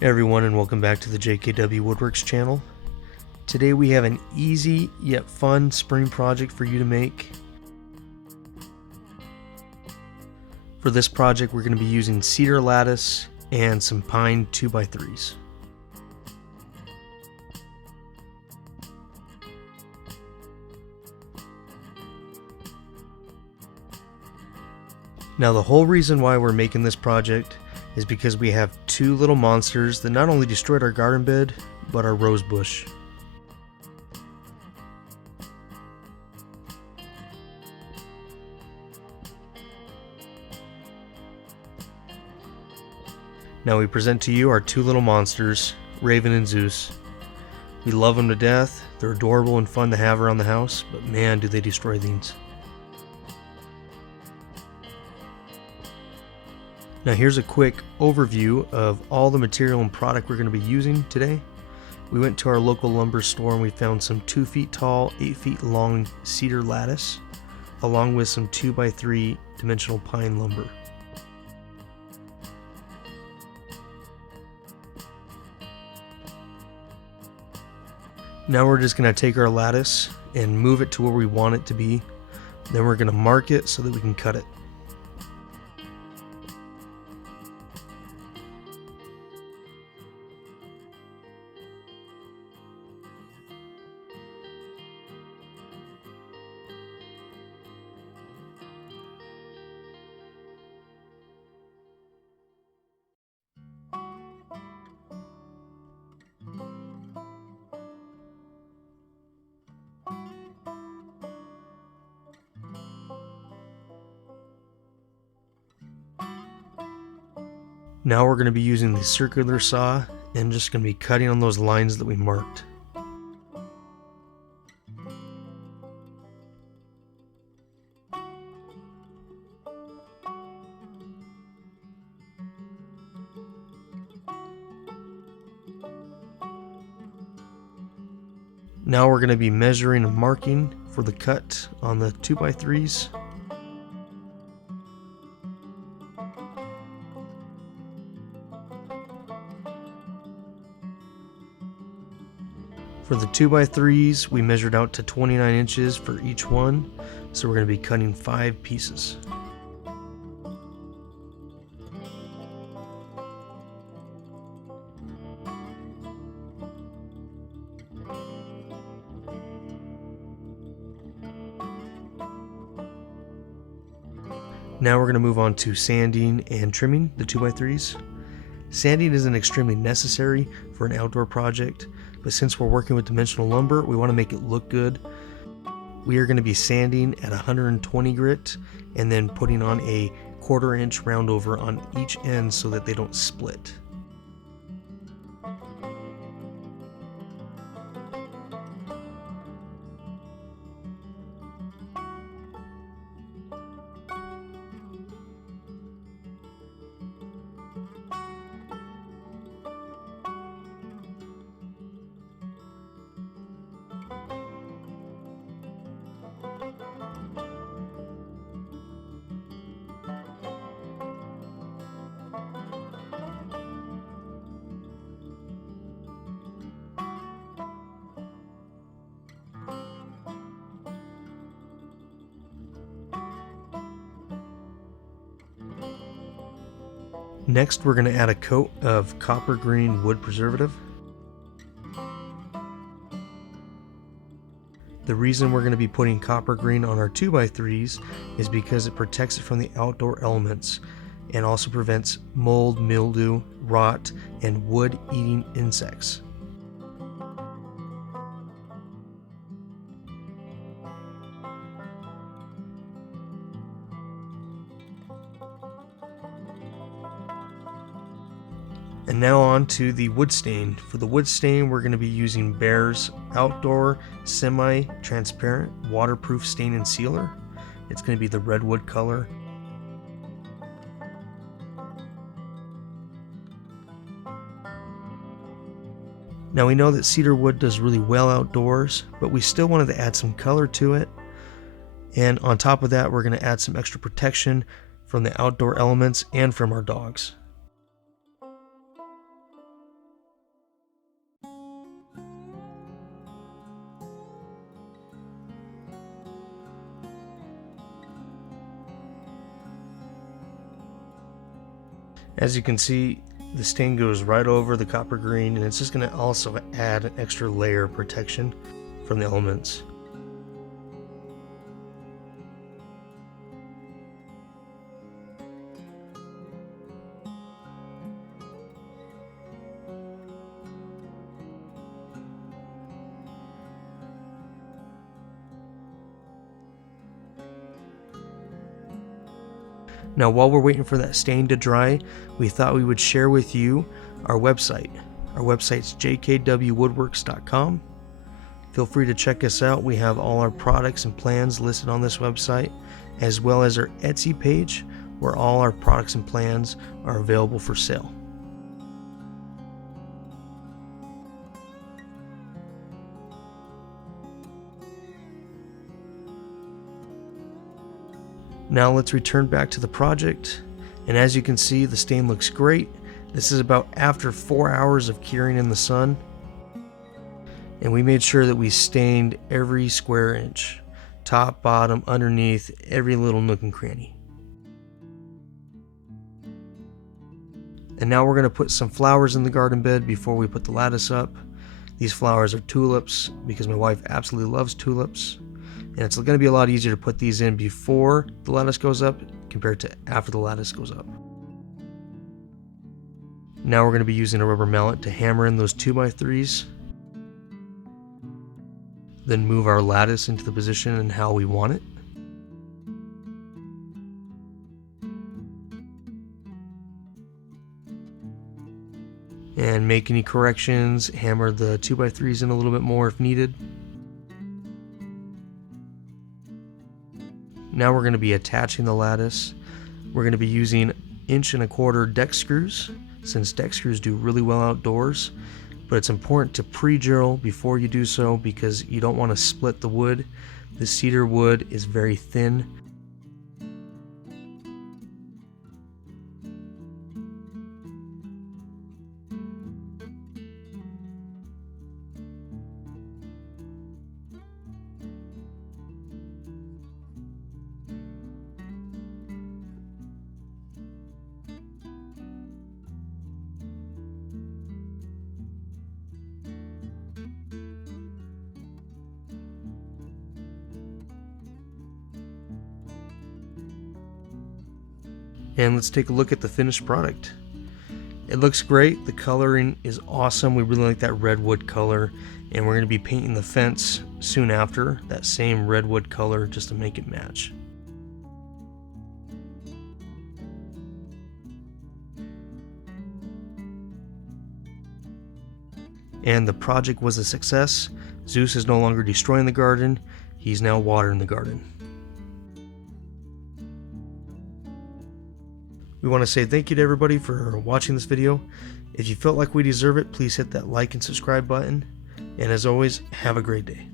Hey everyone, and welcome back to the JKW Woodworks channel. Today we have an easy yet fun spring project for you to make. For this project we're going to be using cedar lattice and some pine 2x3s. Now the whole reason why we're making this project is because we have two little monsters that not only destroyed our garden bed, but our rose bush. Now we present to you our two little monsters, Raven and Zeus. We love them to death, they're adorable and fun to have around the house, but man do they destroy things. Now here's a quick overview of all the material and product we're going to be using today. We went to our local lumber store and we found some 2 feet tall, 8 feet long cedar lattice, along with some 2x3 dimensional pine lumber. Now we're just going to take our lattice and move it to where we want it to be. Then we're going to mark it so that we can cut it. Now we're going to be using the circular saw and just going to be cutting on those lines that we marked. Now we're going to be measuring and marking for the cut on the 2x3s. For the 2x3s, we measured out to 29 inches for each one, so we're going to be cutting 5 pieces. Now we're going to move on to sanding and trimming the 2x3s. Sanding isn't extremely necessary for an outdoor project, but since we're working with dimensional lumber, we want to make it look good. We are going to be sanding at 120 grit and then putting on a 1/4 inch round over on each end so that they don't split. Next, we're going to add a coat of copper green wood preservative. The reason we're going to be putting copper green on our 2x3s is because it protects it from the outdoor elements and also prevents mold, mildew, rot, and wood-eating insects. And now on to the wood stain. For the wood stain, we're going to be using Bear's Outdoor Semi-Transparent Waterproof Stain and Sealer. It's going to be the redwood color. Now we know that cedar wood does really well outdoors, but we still wanted to add some color to it. And on top of that, we're going to add some extra protection from the outdoor elements and from our dogs. As you can see, the stain goes right over the copper green, and it's just going to also add an extra layer of protection from the elements. Now, while we're waiting for that stain to dry, we thought we would share with you our website. Our website's jkwwoodworks.com. Feel free to check us out. We have all our products and plans listed on this website, as well as our Etsy page, where all our products and plans are available for sale. Now let's return back to the project, and as you can see, the stain looks great. This is about after 4 hours of curing in the sun, and we made sure that we stained every square inch, top, bottom, underneath, every little nook and cranny. And now we're going to put some flowers in the garden bed before we put the lattice up. These flowers are tulips because my wife absolutely loves tulips. And it's going to be a lot easier to put these in before the lattice goes up compared to after the lattice goes up. Now we're going to be using a rubber mallet to hammer in those 2x3s. Then move our lattice into the position and how we want it. And make any corrections, hammer the 2x3s in a little bit more if needed. Now we're going to be attaching the lattice. We're going to be using 1.25" deck screws, since deck screws do really well outdoors, but it's important to pre-drill before you do so because you don't want to split the wood. The cedar wood is very thin. And let's take a look at the finished product. It looks great. The coloring is awesome. We really like that redwood color, and we're going to be painting the fence soon after that same redwood color just to make it match. And the project was a success. Zeus is no longer destroying the garden. He's now watering the garden. We want to say thank you to everybody for watching this video. If you felt like we deserve it, please hit that like and subscribe button. And as always, have a great day.